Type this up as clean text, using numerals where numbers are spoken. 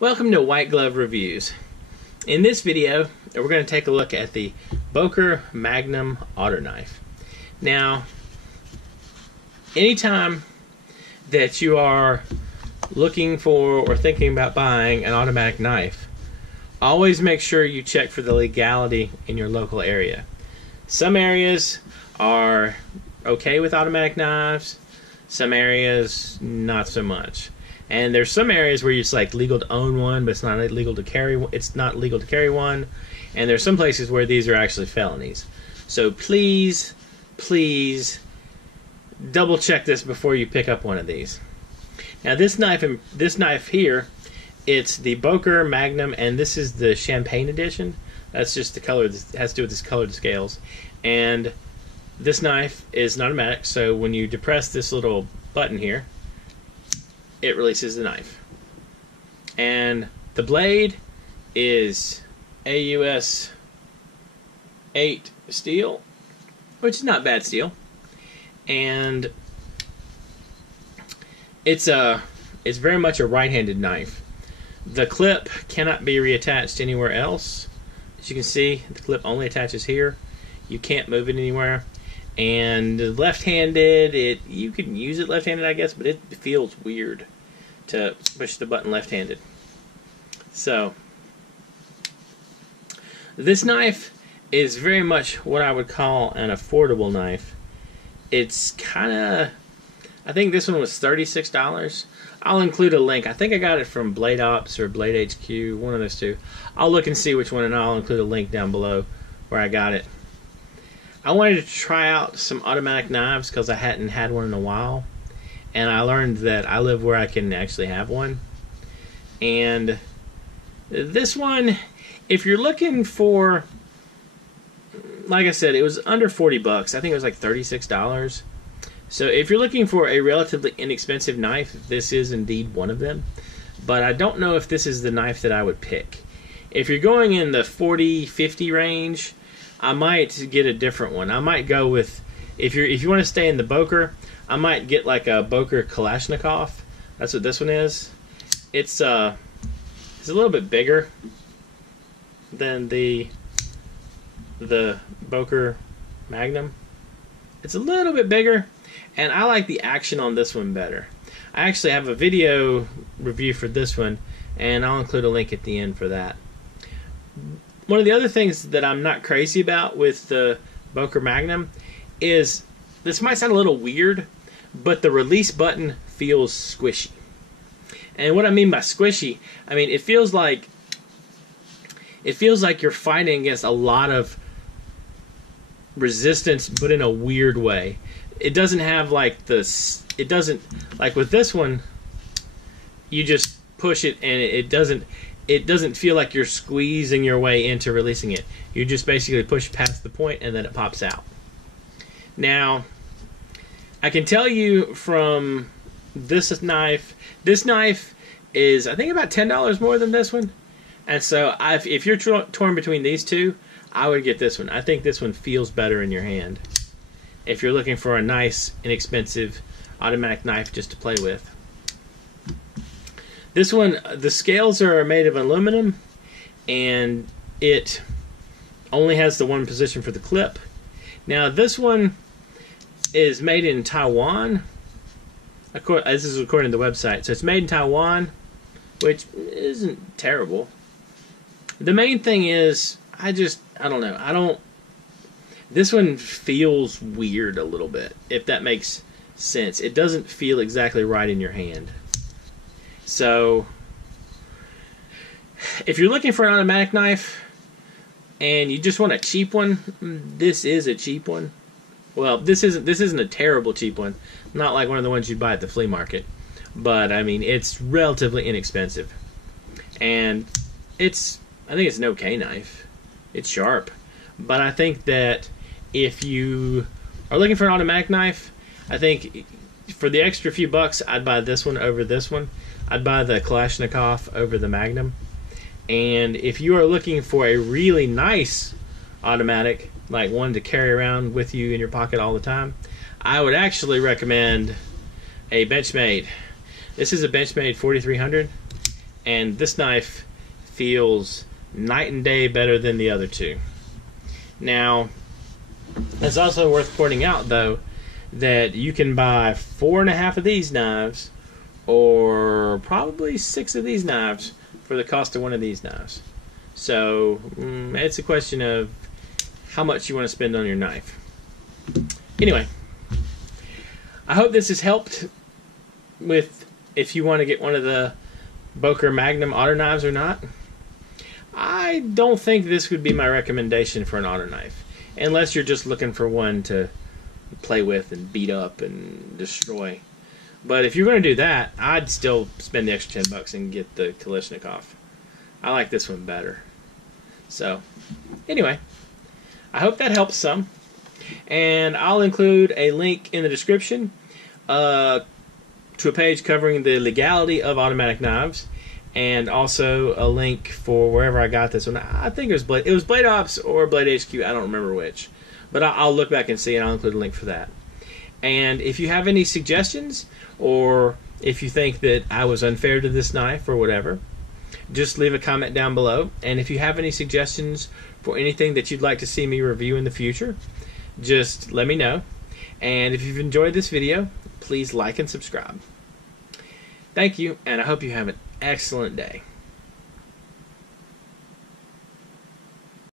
Welcome to White Glove Reviews. In this video, we're going to take a look at the Boker Magnum Auto Knife. Now, anytime that you are looking for or thinking about buying an automatic knife, always make sure you check for the legality in your local area. Some areas are okay with automatic knives, some areas not so much. And there's some areas where it's like legal to own one, but it's not legal to carry. It's not legal to carry one. And there's some places where these are actually felonies. So please, please, double check this before you pick up one of these. Now this knife here, it's the Boker Magnum, and this is the Champagne edition. That's just the color. It has to do with this colored scales. And this knife is an automatic, so when you depress this little button here, it releases the knife. And the blade is AUS 8 steel, which is not bad steel. And it's very much a right-handed knife. The clip cannot be reattached anywhere else. As you can see, the clip only attaches here. You can't move it anywhere. And left-handed, you can use it left-handed, I guess, but it feels weird to push the button left-handed. So, this knife is very much what I would call an affordable knife. It's kind of, I think this one was $36. I'll include a link. I think I got it from Blade Ops or Blade HQ, one of those two. I'll look and see which one, and I'll include a link down below where I got it. I wanted to try out some automatic knives because I hadn't had one in a while, and I learned that I live where I can actually have one. And this one, if you're looking for, like I said, it was under 40 bucks. I think it was like $36. So if you're looking for a relatively inexpensive knife, this is indeed one of them. But I don't know if this is the knife that I would pick. If you're going in the 40, 50 range, I might get a different one. I might go with, if you want to stay in the Boker, I might get like a Boker Kalashnikov. That's what this one is. It's a little bit bigger than the Boker Magnum. It's a little bit bigger, and I like the action on this one better. I actually have a video review for this one, and I'll include a link at the end for that. One of the other things that I'm not crazy about with the Boker Magnum is, this might sound a little weird, but the release button feels squishy. And what I mean by squishy, I mean it feels like you're fighting against a lot of resistance, but in a weird way. It doesn't have like this. It doesn't, like with this one, you just push it and it doesn't feel like you're squeezing your way into releasing it. You just basically push past the point and then it pops out. Now, I can tell you from this knife is, I think, about $10 more than this one. And so if you're torn between these two, I would get this one. I think this one feels better in your hand if you're looking for a nice, inexpensive automatic knife just to play with. This one, the scales are made of aluminum, and it only has the one position for the clip. Now this one is made in Taiwan. This is according to the website. So it's made in Taiwan, which isn't terrible. The main thing is, I don't know. This one feels weird a little bit, if that makes sense. It doesn't feel exactly right in your hand. So, if you're looking for an automatic knife and you just want a cheap one, this is a cheap one. Well, this isn't a terrible cheap one, not like one of the ones you buy at the flea market, but I mean it's relatively inexpensive, and I think it's an okay knife. It's sharp, but I think that if you are looking for an automatic knife, I think for the extra few bucks, I'd buy this one over this one. I'd buy the Kalashnikov over the Magnum. And if you are looking for a really nice automatic, like one to carry around with you in your pocket all the time, I would actually recommend a Benchmade. This is a Benchmade 4300, and this knife feels night and day better than the other two. Now, it's also worth pointing out, though, that you can buy 4.5 of these knives, or probably 6 of these knives, for the cost of one of these knives. So, it's a question of how much you want to spend on your knife. Anyway, I hope this has helped with if you want to get one of the Boker Magnum otter knives or not. I don't think this would be my recommendation for an otter knife, unless you're just looking for one to play with and beat up and destroy. But if you're going to do that, I'd still spend the extra $10 and get the Kalashnikov. I like this one better. So, anyway, I hope that helps some. And I'll include a link in the description to a page covering the legality of automatic knives, and also a link for wherever I got this one. I think it was Blade Ops or Blade HQ. I don't remember which. But I'll look back and see, and I'll include a link for that. And if you have any suggestions, or if you think that I was unfair to this knife or whatever, just leave a comment down below. And if you have any suggestions for anything that you'd like to see me review in the future, just let me know. And if you've enjoyed this video, please like and subscribe. Thank you, and I hope you have an excellent day.